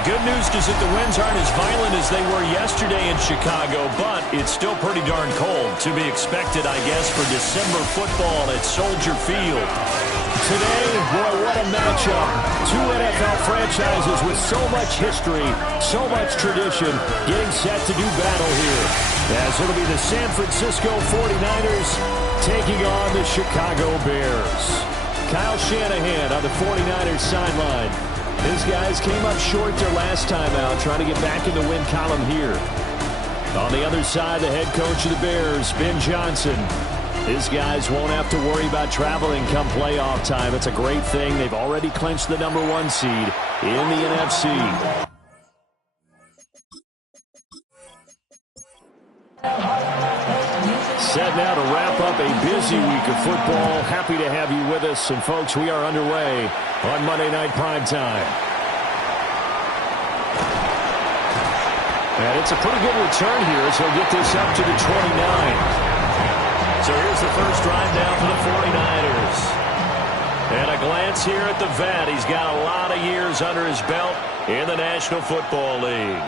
The good news is that the winds aren't as violent as they were yesterday in Chicago, but it's still pretty darn cold. To be expected, I guess, for December football at Soldier Field. Today, boy, what a matchup. Two NFL franchises with so much history, so much tradition, getting set to do battle here. As it'll be the San Francisco 49ers taking on the Chicago Bears. Kyle Shanahan on the 49ers sideline. His guys came up short their last time out, trying to get back in the win column here. On the other side, the head coach of the Bears, Ben Johnson. His guys won't have to worry about traveling come playoff time. It's a great thing. They've already clinched the #1 seed in the NFC. Set now to wrap up a busy week of football. Happy to have you with us. And, folks, we are underway on Monday Night Primetime. And it's a pretty good return here as he'll get this up to the 29. So here's the first drive down for the 49ers. And a glance here at the vet. He's got a lot of years under his belt in the National Football League.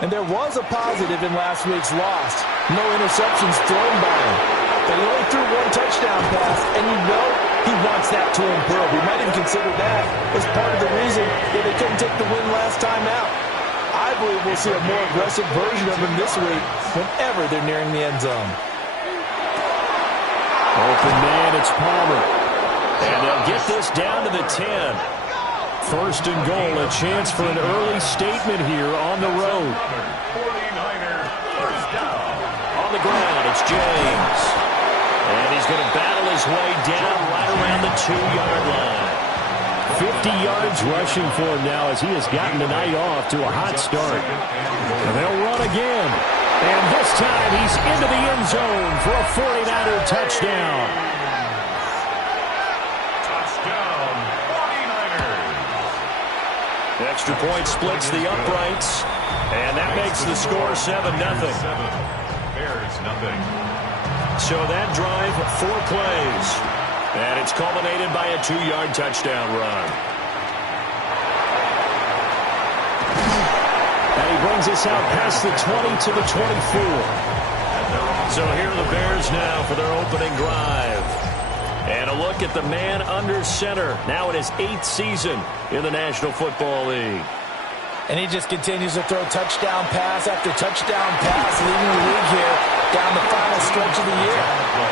And there was a positive in last week's loss. No interceptions thrown by him. But he only threw one touchdown pass, and you know he wants that to improve. We might even consider that as part of the reason that they couldn't take the win last time out. I believe we'll see a more aggressive version of him this week whenever they're nearing the end zone. Open man, it's Palmer. And they'll get this down to the 10. First and goal, a chance for an early statement here on the road. On the ground, it's James. And he's going to battle his way down right around the 2-yard line. 50 yards rushing for him now as he has gotten the night off to a hot start. And they'll run again. And this time he's into the end zone for a 49er touchdown. Extra point splits the uprights, and that makes the score 7-0. Bears nothing. So that drive, 4 plays, and it's culminated by a 2-yard touchdown run. And he brings us out past the 20 to the 24. So here are the Bears now for their opening drive. And a look at the man under center, now in his 8th season in the National Football League. And he just continues to throw touchdown pass after touchdown pass, leading the league here down the final stretch of the year.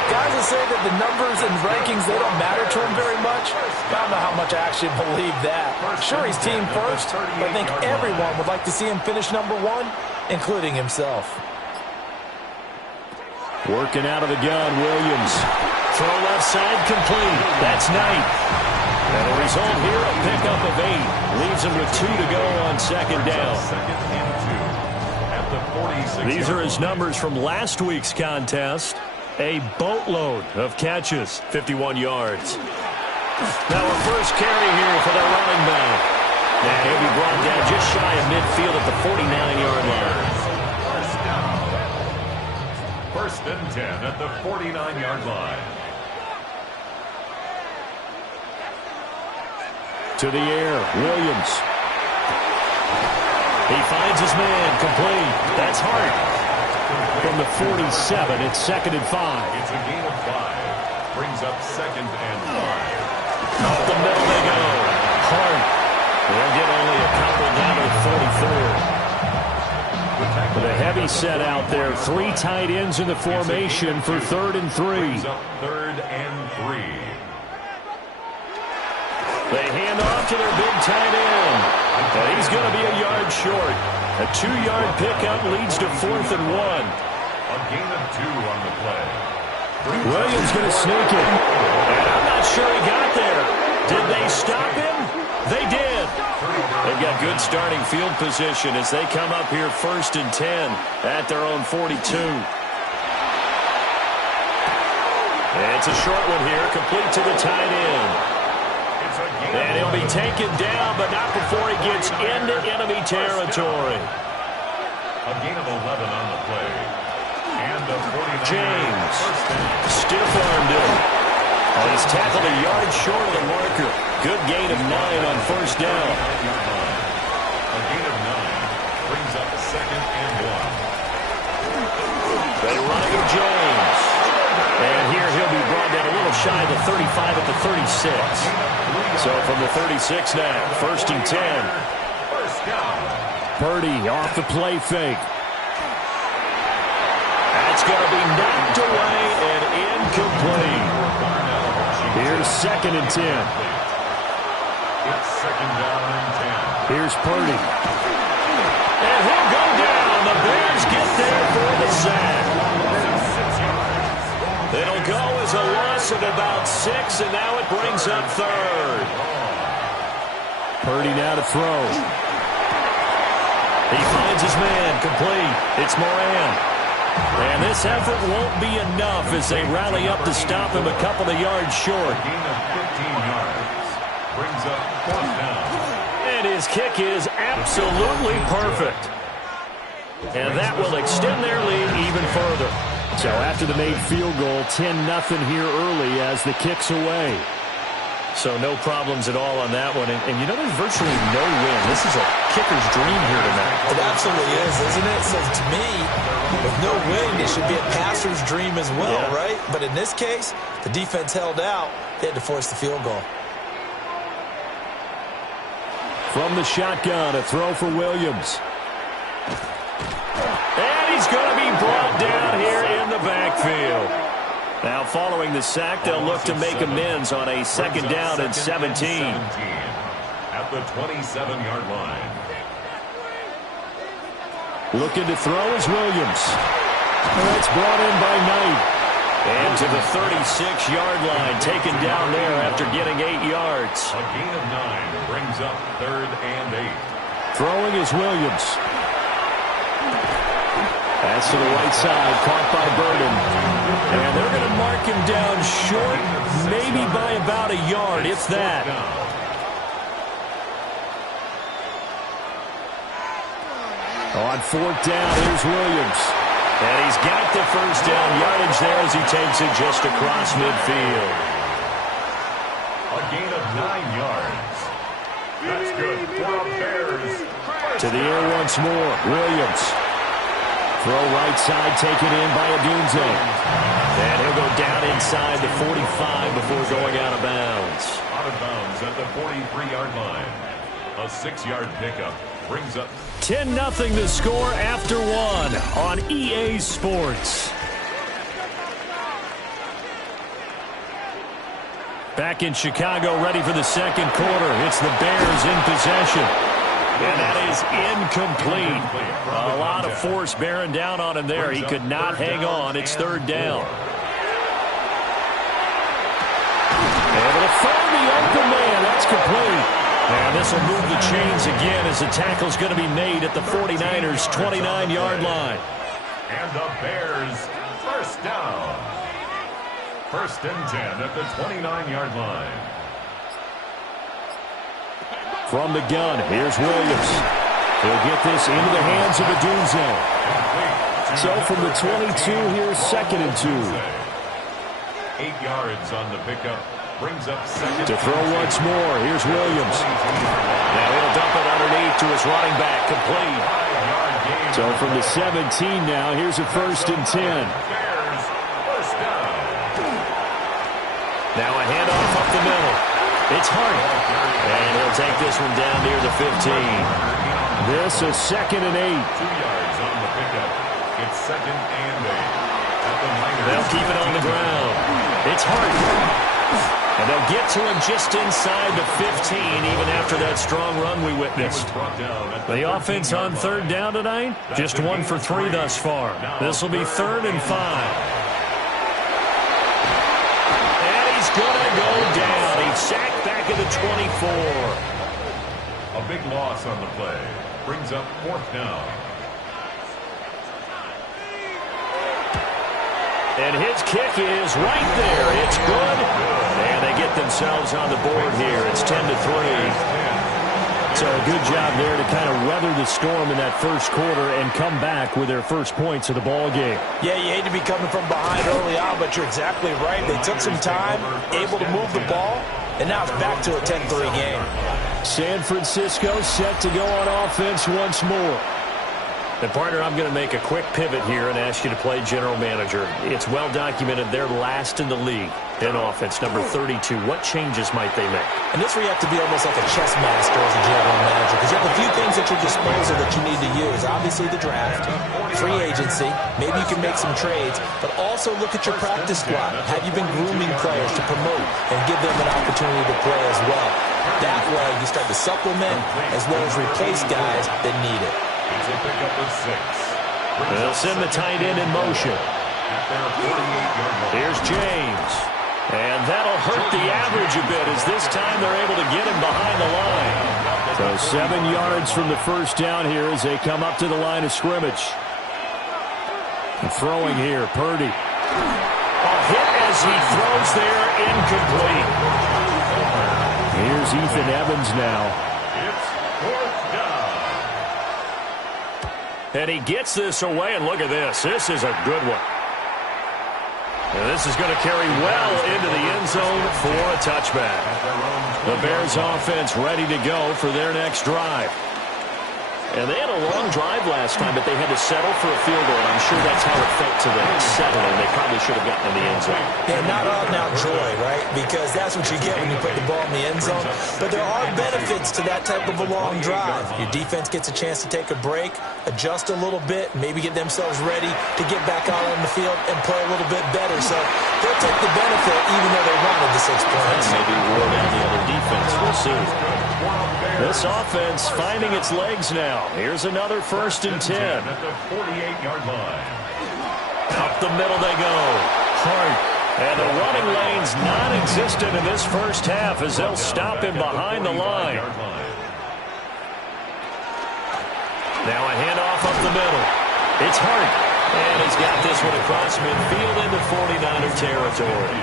Guys will say that the numbers and rankings, they don't matter to him very much. I don't know how much I actually believe that. Sure, he's team first, but I think everyone would like to see him finish #1, including himself. Working out of the gun, Williams. Throw left side complete. That's Knight. And the result here, a pickup of 8. Leaves him with 2 to go on second down. These are his numbers from last week's contest. A boatload of catches, 51 yards. Now a first carry here for the running back. And he'll be brought down just shy of midfield at the 49-yard line. First and 10 at the 49-yard line. To the air, Williams. He finds his man, complete. That's Hart. From the 47, it's 2nd and 5. It's a gain of 5. Brings up 2nd and 5. Up the middle they go. Hart. They'll get only a couple down to the 44. With a heavy set out there. 3 tight ends in the formation for 3rd and 3. Brings up 3rd and 3. They hand off to their big tight end. And he's going to be a yard short. A 2-yard pickup leads to 4th and 1. A gain of 2 on the play. Williams going to sneak it. And I'm not sure he got there. Did they stop him? They did. They've got good starting field position as they come up here 1st and 10 at their own 42. It's a short one here, complete to the tight end. And he'll be taken down, but not before he gets into enemy territory. A gain of 11 on the play. And a 49. James stiff-armed him. And he's tackled a yard short of the marker. Good gain of 9 on 1st down. running of James. And here he'll be brought down a little shy of the 35 at the 36. So from the 36 now, 1st and 10. Purdy off the play fake. That's going to be knocked away and incomplete. Here's 2nd and 10. It's 2nd down and 10. Here's Purdy. And he'll go down. The Bears get there for the sack. It'll go as a loss of about 6, and now it brings up 3rd. Purdy now to throw. He finds his man, complete. It's Moran. And this effort won't be enough as they rally up to stop him a couple of yards short. Gain of 15 yards. Brings up 4th down. And his kick is absolutely perfect. And that will extend their lead even further. So after the made field goal, 10-0 here early as the kick's away. So no problems at all on that one. And you know, there's virtually no win. This is a kicker's dream here tonight. It absolutely is, isn't it? So to me, with no win, it should be a passer's dream as well, right? But in this case, the defense held out. They had to force the field goal. From the shotgun, a throw for Williams. And he's going to be brought down here in the backfield. Now, following the sack, they'll look to make amends on a 2nd down and 17. At the 27-yard line. Looking to throw is Williams. That's brought in by Knight. And to the 36-yard line, taken down there after getting 8 yards. A gain of 9 brings up 3rd and 8. Throwing is Williams. Pass to the right side, caught by Burden. And they're going to mark him down short, maybe by about a yard, if that. On 4th down, here's Williams. And he's got the 1st down yardage there as he takes it just across midfield. A gain of 9 yards. That's good for the Bears. To the air once more, Williams. Throw right side taken in by Odunze. And he'll go down inside the 45 before going out of bounds. Out of bounds at the 43-yard line. A 6-yard pickup brings up 10-0 the score after 1 on EA Sports. Back in Chicago, ready for the 2nd quarter. It's the Bears in possession. And that is incomplete. A lot of force bearing down on him there. He could not hang on. It's 3rd down. Able to find the open man. That's complete. And this will move the chains again as the tackle's going to be made at the 49ers' 29-yard line. And the Bears, 1st down. 1st and 10 at the 29-yard line. From the gun, here's Williams. He'll get this into the hands of Odunze. So from the 22, here's 2nd and 2. 8 yards on the pickup. Brings up 2nd. To throw once more, here's Williams. Now he'll dump it underneath to his running back, complete. So from the 17 now, here's a 1st and 10. Now a handoff up the middle. It's Hart. And he'll take this one down near the 15. This is 2nd and 8. 2 yards on the pickup. It's 2nd and 8. They'll keep it on the ground. It's Hart. And they'll get to him just inside the 15, even after that strong run we witnessed. The offense on 3rd down tonight, just 1 for 3 thus far. This will be 3rd and 5. And he's going to go down. He's sacked back at the 24. A big loss on the play. Brings up 4th down. And his kick is right there. It's good. And they get themselves on the board here. It's 10-3. So a good job there to kind of weather the storm in that 1st quarter and come back with their first points of the ball game. Yeah, you hate to be coming from behind early on, but you're exactly right. They took some time, able to move the ball, and now it's back to a 10-3 game. San Francisco set to go on offense once more. And, partner, I'm going to make a quick pivot here and ask you to play general manager. It's well documented they're last in the league in offense, number 32. What changes might they make? And this is where you have to be almost like a chess master as a general manager, because you have a few things at your disposal that you need to use. Obviously the draft, free agency, maybe you can make some trades, but also look at your practice squad. Have you been grooming players to promote and give them an opportunity to play as well? That way you start to supplement as well as replace guys that need it. It's a pickup of 6. They'll send the tight end in motion. Here's James. And that'll hurt the average a bit as this time they're able to get him behind the line. So 7 yards from the first down here as they come up to the line of scrimmage. And throwing here, Purdy. A hit as he throws there, incomplete. Here's Ethan Evans now. It's 4th down. And he gets this away, and look at this. This is a good one. And this is going to carry well into the end zone for a touchback. The Bears offense ready to go for their next drive. And they had a long drive last time, but they had to settle for a field goal. And I'm sure that's how it felt to them, settling. They probably should have gotten in the end zone. Yeah, not all now joy, right? Because that's what you get when you put the ball in the end zone. But there are benefits to that type of a long drive. Your defense gets a chance to take a break, adjust a little bit, maybe get themselves ready to get back out on the field and play a little bit better. So they'll take the benefit even though they wanted the 6 points. Maybe wore down the other defense. We'll see. This offense finding its legs now. Here's another 1st and 10. At the 48-yard line. Up the middle they go. Hart. And the running lane's non-existent in this first half as they'll stop him behind the line. Now a handoff up the middle. It's Hart. And he's got this one across midfield into 49er territory.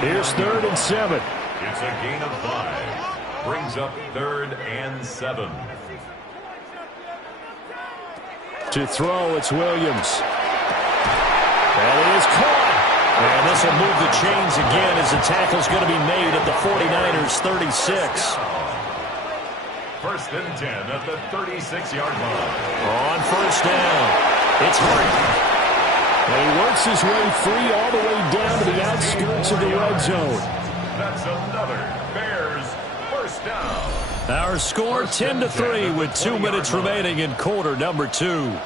Here's 3rd and 7. It's a gain of 5. Brings up 3rd and 7. To throw, it's Williams. And it is caught. And this will move the chains again as the tackle's going to be made at the 49ers' 36. 1st and 10 at the 36-yard line. On 1st down, it's Hart. And he works his way free all the way down to the outskirts of the red zone. That's another Bears 1st down. Our score 10-3 with 2 minutes remaining in quarter number 2.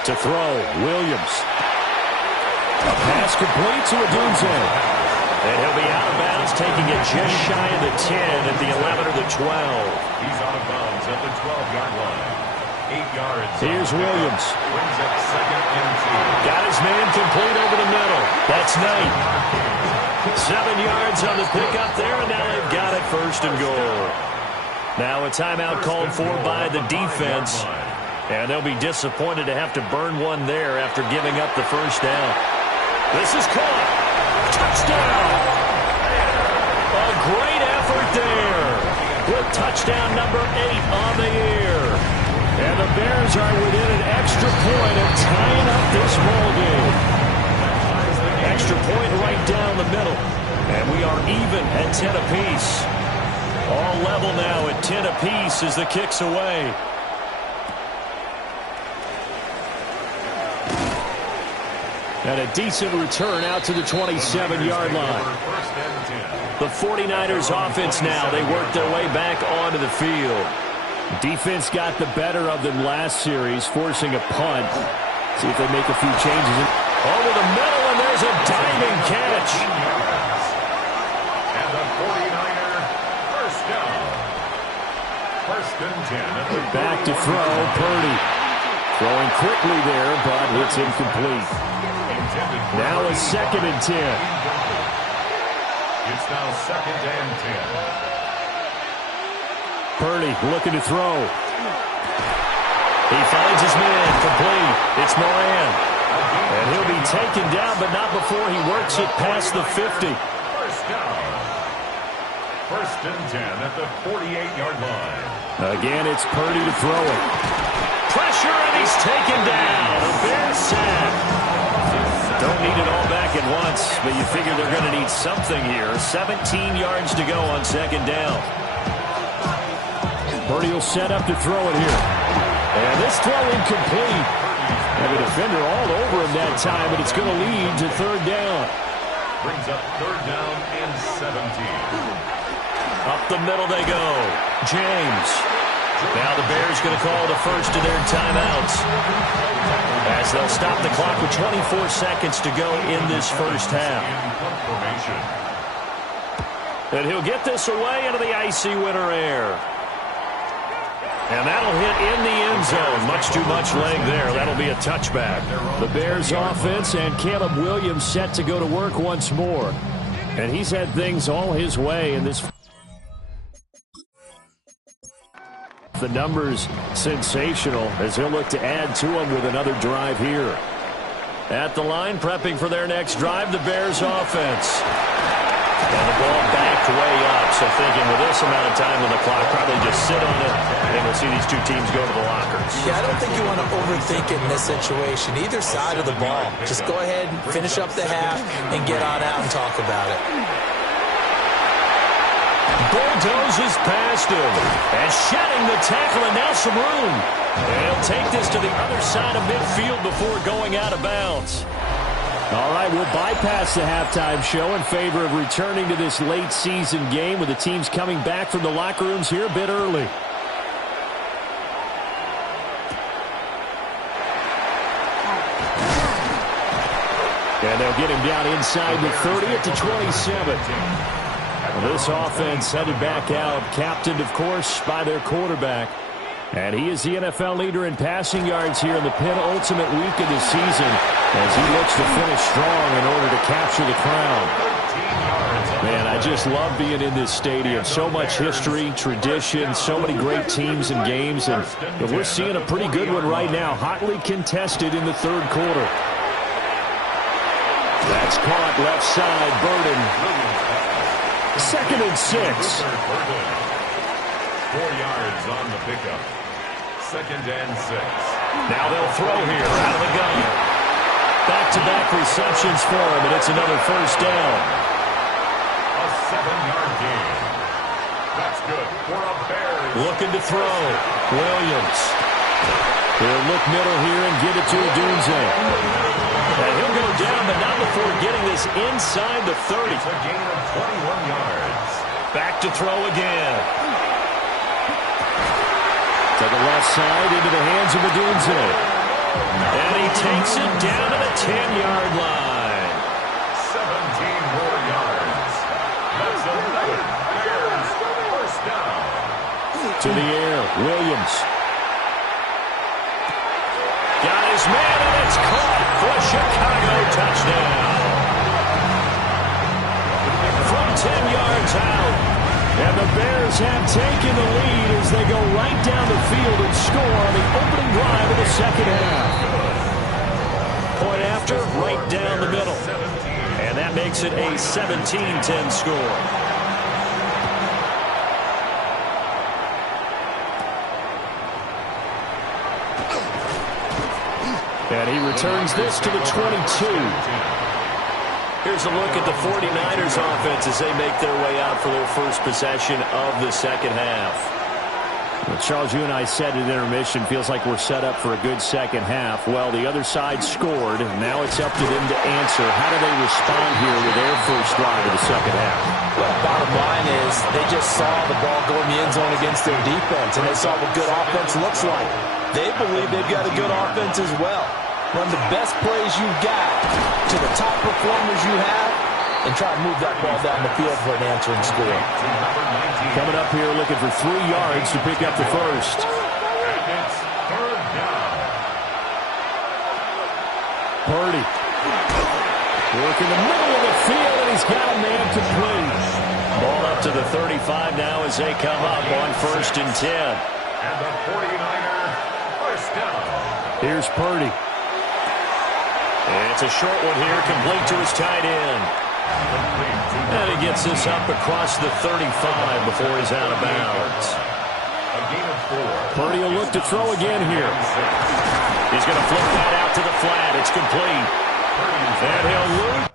To throw, Williams. A pass complete to Adunze. And he'll be out of bounds, taking it just shy of the 10 at the 11 or the 12. He's out of bounds at the 12-yard line. 8 yards. Here's Williams. Brings up 2nd and 2. Got his man complete over the middle. That's Knight. 7 yards on the pickup there, and now they've got it 1st and goal. Now a timeout called for by the defense. And they'll be disappointed to have to burn one there after giving up the 1st down. This is caught. Touchdown! A great effort there with touchdown number 8 on the year. And the Bears are within an extra point of tying up this ball game. Extra point right down the middle. And we are even at 10 apiece. All level now at 10 apiece as the kick's away. And a decent return out to the 27-yard line. The 49ers offense now, they work their way back onto the field. Defense got the better of them last series, forcing a punt. See if they make a few changes. Over the middle, and there's a diving catch. And the 49er 1st down. 1st and 10. Back to throw, Purdy. Throwing quickly there, but it's incomplete. Now a 2nd and 10. It's now 2nd and 10. Purdy looking to throw. He finds his man complete. It's Moran. And he'll be taken down, but not before he works it past the 50. 1st down. 1st and 10 at the 48-yard line. Again, it's Purdy to throw it. Pressure, and he's taken down. A Bears sack. Don't need it all back at once, but you figure they're going to need something here. 17 yards to go on second down. Purdy will set up to throw it here. And this throw incomplete. And the defender all over him that time, but it's going to lead to third down. Brings up third down and 17. Up the middle they go. James. Now the Bears going to call the first of their timeouts, as they'll stop the clock with 24 seconds to go in this first half. And he'll get this away into the icy winter air. And that'll hit in the end zone. Much too much leg there. That'll be a touchback. The Bears offense and Caleb Williams set to go to work once more. And he's had things all his way in this. The numbers sensational as he'll look to add to them with another drive here. At the line, prepping for their next drive, the Bears offense. And the ball backed way up, so thinking with this amount of time on the clock, probably just sit on it, and we'll see these two teams go to the lockers. Yeah, I don't think you want to overthink it in this situation. Either side of the ball. Just go ahead and finish up the half and get on out and talk about it. Bulldozes past him. And shedding the tackle, and now some room. And he'll take this to the other side of midfield before going out of bounds. All right, we'll bypass the halftime show in favor of returning to this late season game with the teams coming back from the locker rooms here a bit early. And they'll get him down inside the 30 at the 27. Well, this offense headed back out, captained, of course, by their quarterback. And he is the NFL leader in passing yards here in the penultimate week of the season as he looks to finish strong in order to capture the crown. Man, I just love being in this stadium. So much history, tradition, so many great teams and games. And we're seeing a pretty good one right now, hotly contested in the third quarter. That's caught left side, Burden. 2nd and 6. 4 yards on the pickup. 2nd and 6. Now they'll throw here out of the gun. Back-to-back receptions for him, and it's another first down. A 7-yard gain. That's good for a Bears. Looking to throw. Williams. He'll look middle here and give it to Odunze. And he'll go down, but not before getting this inside the 30. It's a gain of 21 yards. Back to throw again. To the left side into the hands of Odunze. And he takes it down to the 10-yard line. 17 more yards. That's 11. Bears first down. To the air, Williams. Got his man, and it's caught for a Chicago touchdown. From 10 yards out. And the Bears have taken the lead as they go right down the field and score on the opening drive of the second half. Point after, right down the middle. And that makes it a 17-10 score. And he returns this to the 22. Here's a look at the 49ers offense as they make their way out for their first possession of the second half. Well, Charles, you and I said at intermission, feels like we're set up for a good second half. Well, the other side scored. Now it's up to them to answer. How do they respond here with their first drive of the second half? Well, bottom line is they just saw the ball go in the end zone against their defense, and they saw what good offense looks like. They believe they've got a good offense as well. Run the best plays you've got to the top performers you have and try to move that ball down the field for an answering score. Coming up here looking for 3 yards to pick up the first. And it's third down. Purdy. Work in the middle of the field, and he's got a man complete. Ball up to the 35 now as they come up on 1st and 10. And the 49er first down. Here's Purdy. It's a short one here, complete to his tight end. And he gets this up across the 35 before he's out of bounds. A gain of 4. Purdy will look to throw again here. He's going to flip that out to the flat. It's complete. And he'll lose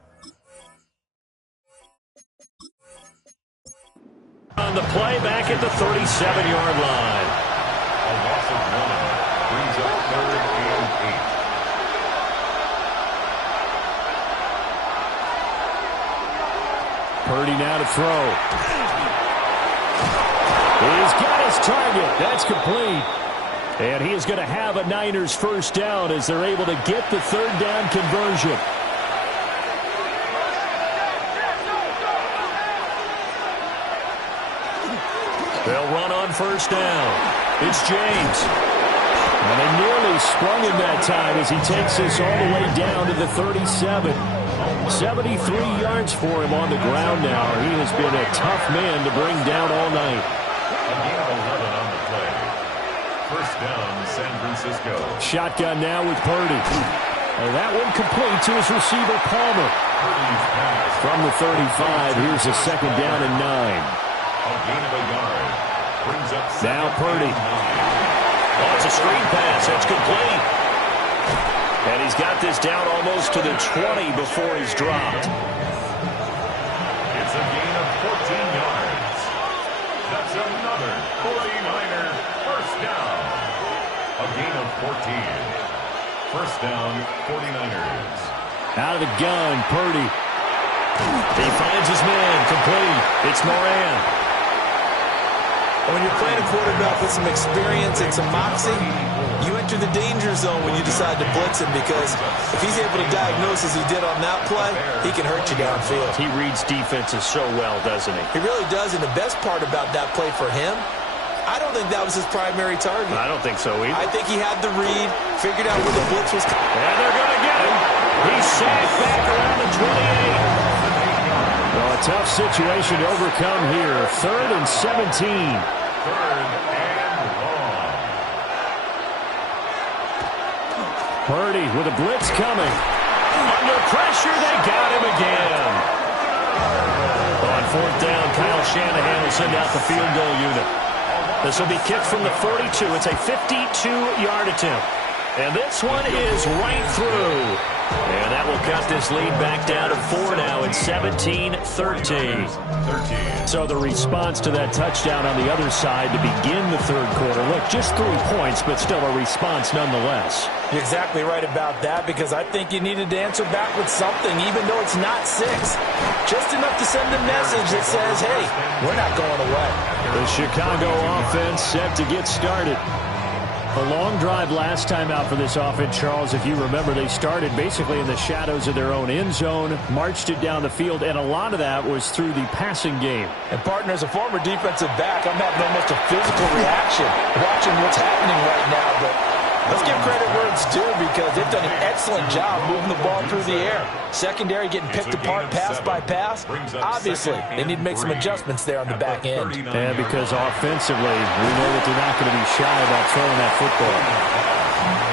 on the play back at the 37-yard line. A loss of 1 brings up 3rd and 8. Purdy now to throw. He's got his target. That's complete. And he is going to have a Niners first down as they're able to get the 3rd down conversion. They'll run on first down. It's James. And they nearly sprung him that time as he takes this all the way down to the 37. 73 yards for him on the ground now. He has been a tough man to bring down all night. A gain of 11 on the play. First down, San Francisco. Shotgun now with Purdy. And that one complete to his receiver, Palmer. From the 35, here's a 2nd down and 9. A gain of a yard. Brings up now Purdy. Oh, it's a screen pass. That's complete. And he's got this down almost to the 20 before he's dropped. It's a gain of 14 yards. That's another 49er first down. A gain of 14. First down, 49ers. Out of the gun, Purdy. He finds his man. Complete. It's Moran. When you're playing a quarterback with some experience and some moxie, you enter the danger zone when you decide to blitz him, because if he's able to diagnose as he did on that play, he can hurt you downfield. He reads defenses so well, doesn't he? He really does, and the best part about that play for him, I don't think that was his primary target. I don't think so either. I think he had the read, figured out where the blitz was coming. And they're going to get him. He's sacked back around the 28. Well, a tough situation to overcome here. 3rd and 17. 3rd and long. Purdy with a blitz coming. Under pressure, they got him again. On 4th down, Kyle Shanahan will send out the field goal unit. This will be kicked from the 42. It's a 52-yard attempt. And this one is right through. And that will cut this lead back down to 4 now. It's 17-13. So the response to that touchdown on the other side to begin the 3rd quarter. Look, just 3 points, but still a response nonetheless. You're exactly right about that, because I think you needed to answer back with something, even though it's not 6. Just enough to send a message that says, hey, we're not going away. The Chicago offense set to get started. A long drive last time out for this offense, Charles. If you remember, they started basically in the shadows of their own end zone, marched it down the field, and a lot of that was through the passing game. And, partner, as a former defensive back, I'm having almost a physical reaction watching what's happening right now. But let's give credit where it's due, because they've done an excellent job moving the ball through the air. Secondary getting picked apart pass by pass. Obviously, they need to make some adjustments there on the back end. Yeah, because offensively, we know that they're not going to be shy about throwing that football.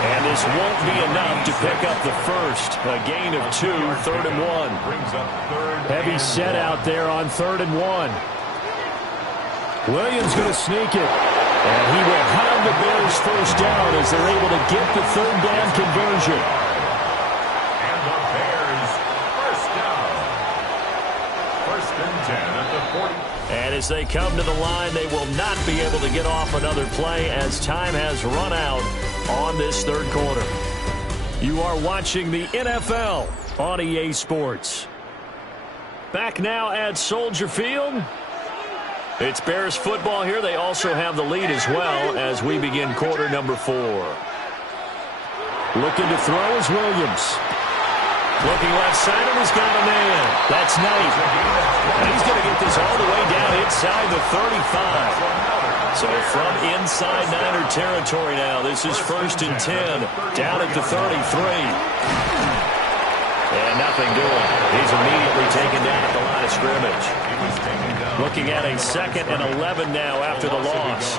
And this won't be enough to pick up the first. A gain of 2, 3rd and 1. Heavy set out there on 3rd and 1. Williams going to sneak it. And he will have the Bears first down as they're able to get the 3rd down conversion. And the Bears first down. 1st and 10 at the 40. And as they come to the line, they will not be able to get off another play as time has run out on this 3rd quarter. You are watching the NFL on EA Sports. Back now at Soldier Field. It's Bears football here. They also have the lead as well as we begin quarter number 4. Looking to throw is Williams. Looking left side, and he's got a man. That's Knight. And he's going to get this all the way down inside the 35. So from inside Niner territory now, this is 1st and 10, down at the 33. And nothing doing. He's immediately taken down at the line of scrimmage. Looking at a 2nd and 11 now after the loss.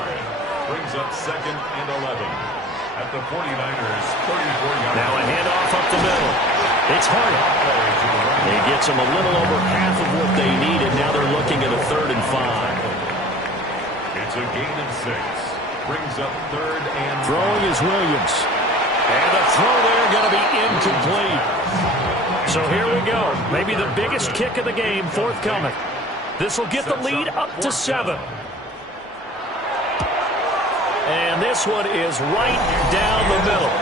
Brings up 2nd and 11 at the 49ers 34-yard. Now a handoff up the middle. It's Hardy. He gets them a little over half of what they needed. Now they're looking at a 3rd and 5. It's a gain of 6. Brings up 3rd and throwing is Williams. And the throw there going to be incomplete. So here we go. Maybe the biggest kick of the game forthcoming. This will get the lead up to 7. And this one is right down the middle.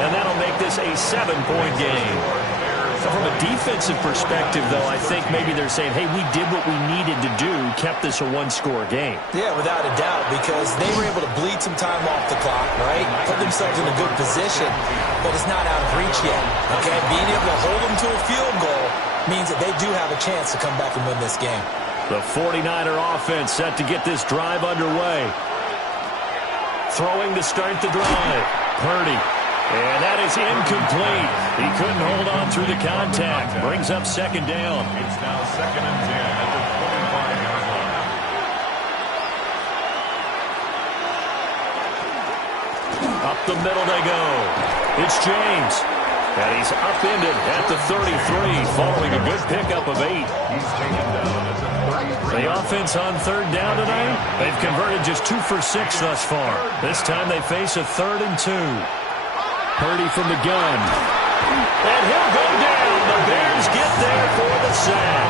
And that'll make this a 7-point game. So from a defensive perspective, though, I think maybe they're saying, hey, we did what we needed to do, kept this a one-score game. Yeah, without a doubt, because they were able to bleed some time off the clock, right? Put themselves in a good position, but it's not out of reach yet, okay? Being able to hold them to a field goal means that they do have a chance to come back and win this game. The 49er offense set to get this drive underway. Throwing to start the drive. Purdy. And that is incomplete. He couldn't hold on through the contact. Brings up second down. It's now 2nd and 10 at the 25-yard line. Up the middle they go. It's James. And he's upended at the 33, following a good pickup of 8. He's taken down at the 33. The offense on third down tonight, they've converted just 2 for 6 thus far. This time they face a 3rd and 2. Purdy from the gun. And he'll go down. The Bears get there for the sack.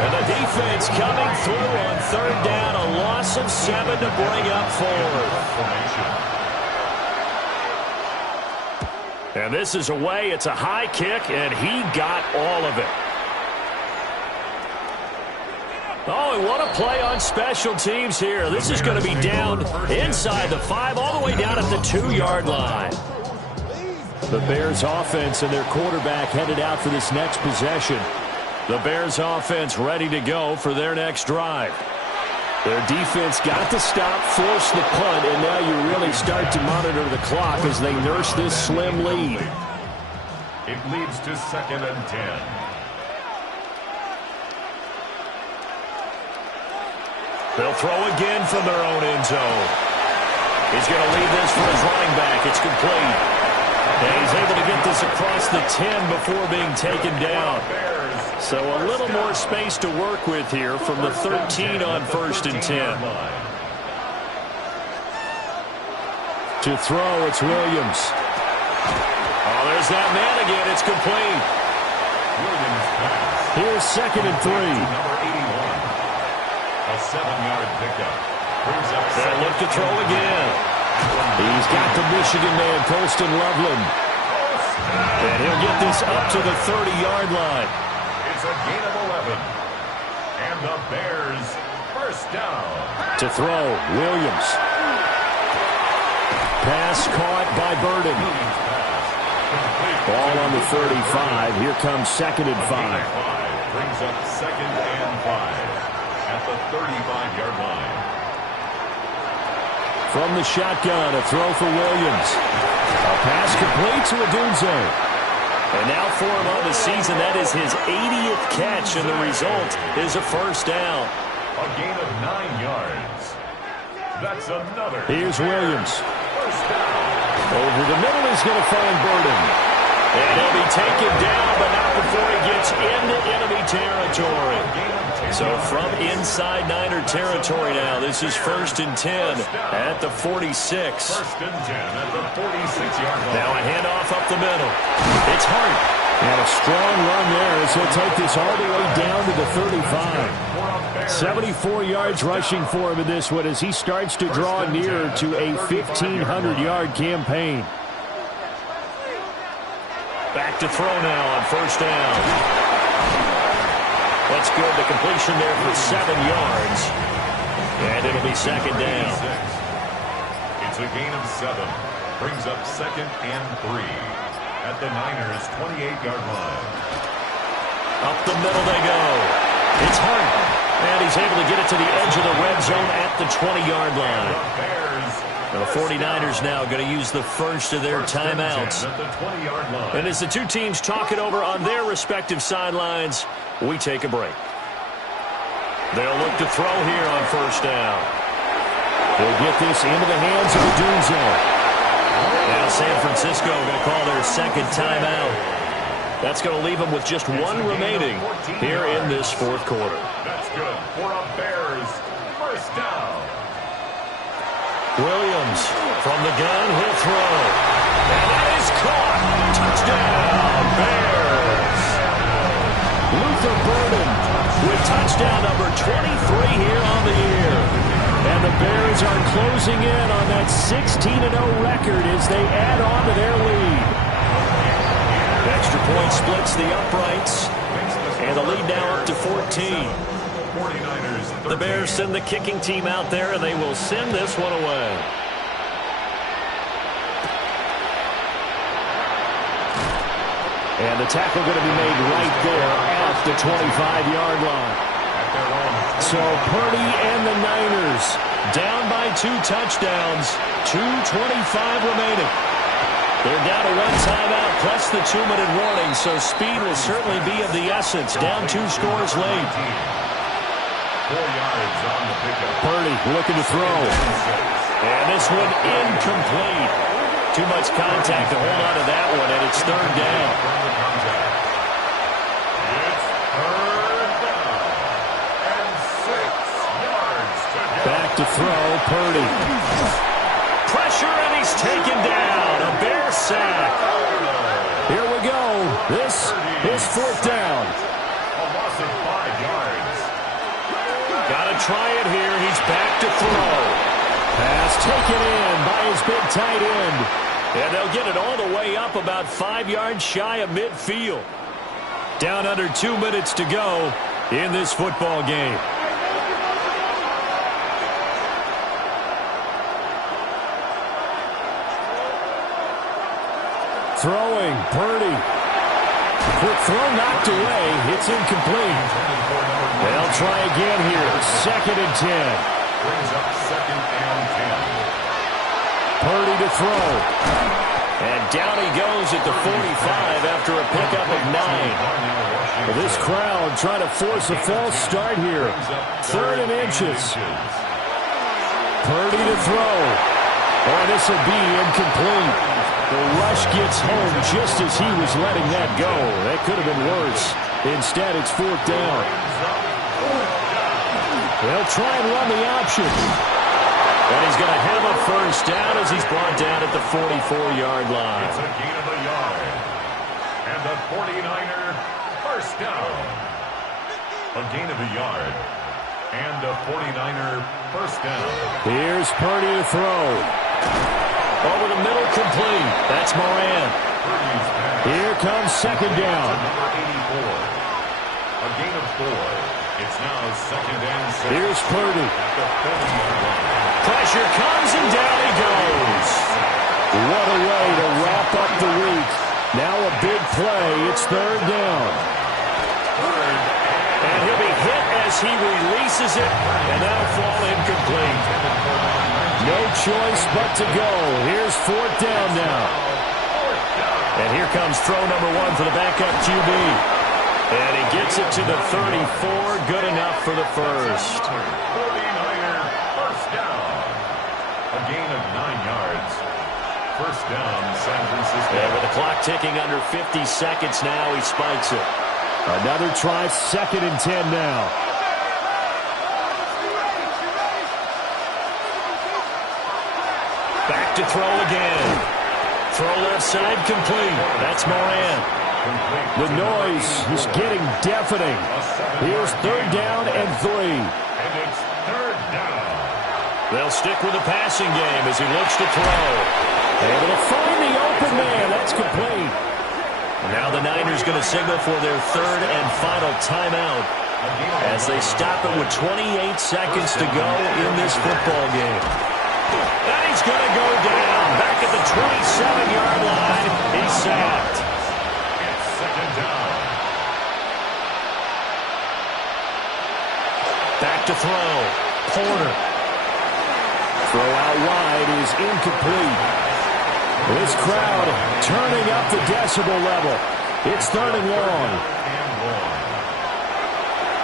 And the defense coming through on third down. A loss of 7 to bring up 4. And this is away. It's a high kick, and he got all of it. Oh, and what a play on special teams here. This is going to be down inside the 5, all the way down at the 2-yard line. The Bears offense and their quarterback headed out for this next possession. The Bears offense ready to go for their next drive. Their defense got to stop, force the punt, and now you really start to monitor the clock as they nurse this slim lead. It leads to 2nd and 10. They'll throw again from their own end zone. He's going to leave this for his running back. It's complete. And he's able to get this across the 10 before being taken down. So a little more space to work with here from the 13 on 1st and 10. To throw, it's Williams. Oh, there's that man again. It's complete. Here's 2nd and 3. Number 81. A 7-yard pickup. They'll look to throw again. He's got the Michigan man, Colston Loveland. And he'll get this up to the 30-yard line. It's a gain of 11. And the Bears first down. To throw, Williams. Pass caught by Burden. Ball on the 35. Here comes 2nd and 5. Brings up 2nd and 5 at the 35-yard line. From the shotgun, a throw for Williams. A pass complete to Odunze. And now for him on the season, that is his 80th catch, and the result is a first down. A gain of 9 yards. That's another. Here's Williams. First down. Over the middle, he's going to find Burden. And he'll be taken down, but not before he gets into enemy territory. So from inside Niner territory now, this is 1st and 10 at the 46. 1st and 10 at the 46-yard line. Now a handoff up the middle. It's Hart. And a strong run there as he'll take this all the way down to the 35. 74 yards rushing for him in this one as he starts to draw nearer to a 1,500-yard campaign. Back to throw now on 1st down. That's good. The completion there for 7 yards. And it'll be 2nd down. It's a gain of 7. Brings up 2nd and 3 at the Niners' 28-yard line. Up the middle they go. It's Hart. And he's able to get it to the edge of the red zone at the 20-yard line. The 49ers now going to use the first of their timeouts. And as the two teams talk it over on their respective sidelines, we take a break. They'll look to throw here on 1st down. They'll get this into the hands of Odunze. Now San Francisco going to call their 2nd timeout. That's going to leave them with just 1 remaining here in this 4th quarter. That's good for a Bears first down. Williams from the gun, he'll throw. And that is caught. Touchdown, Bears. Luther Burden with touchdown number 23 here on the year. And the Bears are closing in on that 16-0 record as they add on to their lead. Extra point splits the uprights, and the lead now up to 14. The Bears send the kicking team out there, and they will send this one away. And the tackle going to be made right there at the 25-yard line. So Purdy and the Niners down by 2 touchdowns, 2:25 remaining. They're down to 1 timeout plus the 2-minute warning, so speed will certainly be of the essence. Down 2 scores late. 4 yards on the pickup. Purdy looking to throw. And this one incomplete. Too much contact to hold on to that one, and it's 3rd down. It's 3rd down. And 6 yards to go. Back to throw, Purdy. Pressure, and he's taken down. A Bear sack. Here we go. This is 4th down. A loss of 5 yards. Got to try it here. He's back to throw. Pass taken in by his big tight end. And they'll get it all the way up about 5 yards shy of midfield. Down under 2 minutes to go in this football game. Throwing, Purdy. Quick throw knocked away. It's incomplete. They'll try again here. 2nd and 10. Brings up 2nd and 10. Purdy to throw. And down he goes at the 45 after a pickup of 9. Well, this crowd trying to force a false start here. 3rd and inches. Purdy to throw. Oh, this will be incomplete. The rush gets home just as he was letting that go. That could have been worse. Instead, it's 4th down. They'll try and run the option. And he's going to have a 1st down as he's brought down at the 44-yard line. It's a gain of a yard. And the 49er 1st down. A gain of a yard. And a 49er 1st down. Here's Purdy to throw. Over the middle, complete. That's Moran. Here comes 2nd down. Number 84. A gain of 4. It's now 2nd and 6. Here's Purdy. At the 40-yard line. Pressure comes, and down he goes. What a way to wrap up the week. Now a big play. It's 3rd down. And he'll be hit as he releases it, and that'll fall incomplete. No choice but to go. Here's 4th down now. And here comes throw number 1 for the backup QB. And he gets it to the 34. Good enough for the 1st. 49er 1st down. A gain of 9 yards. 1st down, San Francisco. And with the clock ticking under 50 seconds now, he spikes it. Another try, 2nd and 10 now. Back to throw again. Throw left side, complete. That's Moran. The noise is getting deafening. Here's 3rd down and 3. And it's 3rd down. They'll stick with the passing game as he looks to throw. Able to find the open man. That's complete. Now the Niners going to signal for their 3rd and final timeout as they stop it with 28 seconds to go in this football game. And he's going to go down. Back at the 27-yard line. He's sacked. It's 2nd down. Back to throw. Porter. Throw out wide is incomplete. This crowd turning up the decibel level. It's 3rd and long.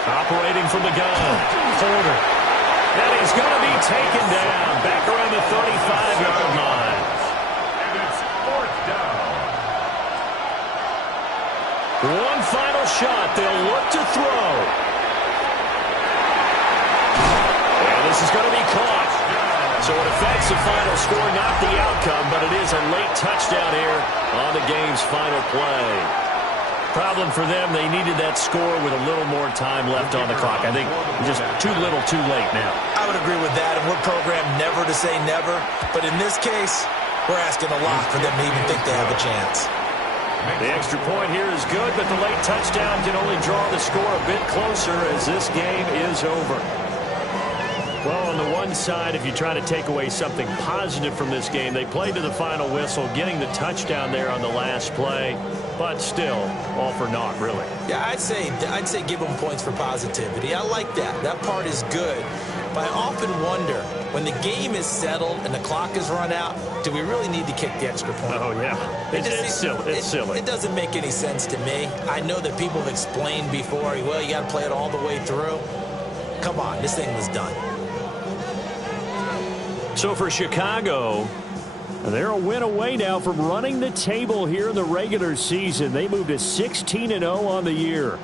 Operating from the gun. Porter. And he's going to be taken down. Back around the 35-yard line. And it's 4th down. One final shot. They'll look to throw. And this is going to be caught. So it affects the final score, not the outcome, but it is a late touchdown here on the game's final play. Problem for them, they needed that score with a little more time left on the clock. I think just too little too late now. I would agree with that, and we're programmed never to say never. But in this case, we're asking a lot for them to even think they have a chance. The extra point here is good, but the late touchdown can only draw the score a bit closer as this game is over. Well, on the one side, if you try to take away something positive from this game, they played to the final whistle, getting the touchdown there on the last play, but still, all for naught, really. Yeah, I'd say give them points for positivity. I like that. That part is good. But I often wonder, when the game is settled and the clock is run out, do we really need to kick the extra point? Oh, yeah. It's silly. It's silly. It doesn't make any sense to me. I know that people have explained before, well, you got to play it all the way through. Come on, this thing was done. So for Chicago, they're a win away now from running the table here in the regular season. They moved to 16-0 on the year.